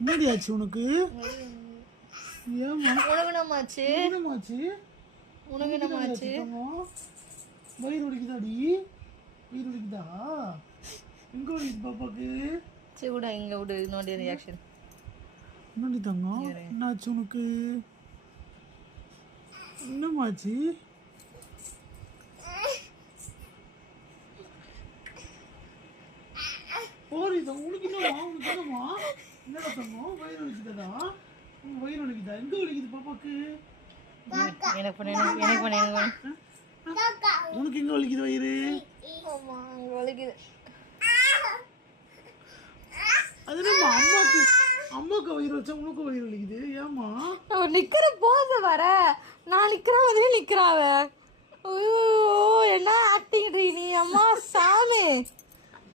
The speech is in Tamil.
என்னடி ஆச்சு உனக்கு? ஏமா உனக்கு என்னமாச்சு? உனக்கு என்னமாச்சு? வயிறு வலிக்குதாடி? வயிறு வலிக்குதா? எங்க வலிக்குது பாப்பாக்கு? சரி விட இங்க விடு நோடி ரியாக்ஷன். என்னடி தங்கம் என்னாச்சு உனக்கு? என்னமாச்சு? ஓரி தங்கம் உனக்கு என்னமா? உனக்கு என்னமா? என்னடா தங்கம் வயிறு வலிக்குதா? உனக்கு வயிறு வலிக்குதா? எங்க வலிக்குது பாப்பாக்கு? எனக்கு பண்ணு உனக்கு எங்க வலிக்குது வயிறு? ஆமா அங்க வலிக்குது. அது நம்ம அம்மாக்கு வயிறு வச்சா உனக்கு வயிறு வலிக்குது ஏமா? நிக்கிற போது வர நான் நிக்கிற மாதிரி நிக்கிறாவ. ஐயோ என்ன ஆக்டிங் நீ அம்மா சாமி.